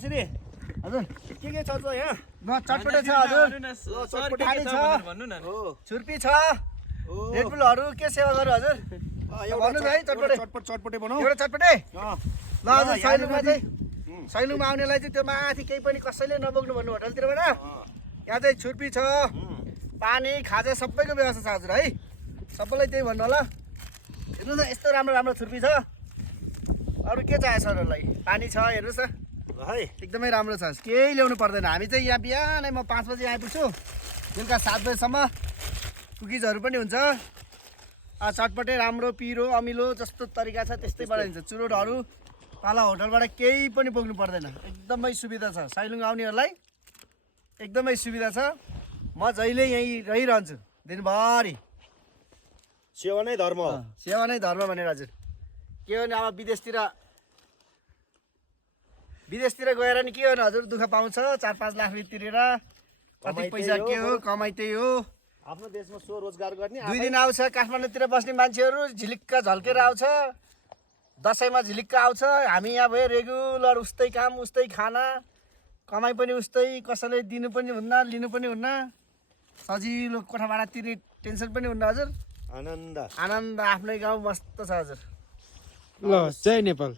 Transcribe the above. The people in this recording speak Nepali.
कसरी हजुर के छ त यहाँ म चटपटे छ हजुर चटपटे पानी छ भन्नु न हो छुर्पी छ रेडबुलहरू के सेवा गर्नु हजुर भन्नु है चटपटे चटपटे बनाऊ एउटा चटपटे अँ ल हजुर सैलुङमा चाहिँ सैलुङमा आउनेलाई चाहिँ त्यो माथि केही पनि कसैले नबोक्नु भन्नु होटलतिरबाट यहाँ चाहिँ छुर्पी छ पानी खाजा सबैको व्यवस्था छ हजुर है सबैलाई त्यही भन्नु होला हेर्नु न यस्तो राम्रो राम्रो छुर्पी छ अरू के चाहियो सरहरूलाई पानी छ हेर्नुहोस् न ल है एकदमै राम्रो छ केही ल्याउनु पर्दैन हामी चाहिँ यहाँ बिहानै म 5 बजी आइपुग्छु बेलुका 7 बजीसम्म कुकिजहरू पनि हुन्छ चटपटे राम्रो पिरो अमिलो जस्तो तरिका छ त्यस्तै बनाइन्छ चुरोटहरू पाला होटलबाट केही पनि बोक्नु पर्दैन एकदमै सुविधा छ साइलुङ आउनेहरूलाई एकदमै सुविधा छ म जहिले यहीँ रहिरहन्छु दिनभरि सेवा नै धर्म हो सेवा नै धर्म भनेर हजुर के हो भने अब विदेशतिर गएर नि के हो भने हजुर दुःख पाउँछ 4-5 लाख रुपियाँ तिरेर कति पैसा के हो कमाइ त्यही हो आफ्नो देशमा स्वरोजगार गर्ने 2 दिन आउँछ काठमाडौँतिर बस्ने मान्छेहरू झिलिक्क झल्केर आउँछ दसैँमा झिलिक्क आउँछ हामी यहाँ भयो रेगुलर उस्तै काम उस्तै खाना कमाइ पनि उस्तै कसैले दिनु पनि हुन्न लिनु पनि हुन्न सजिलो कोठा भाडा तिर्ने टेन्सन पनि हुन्न हजुर आनन्द आनन्द आफ्नै गाउँ मस्त छ हजुर ल जय नेपाल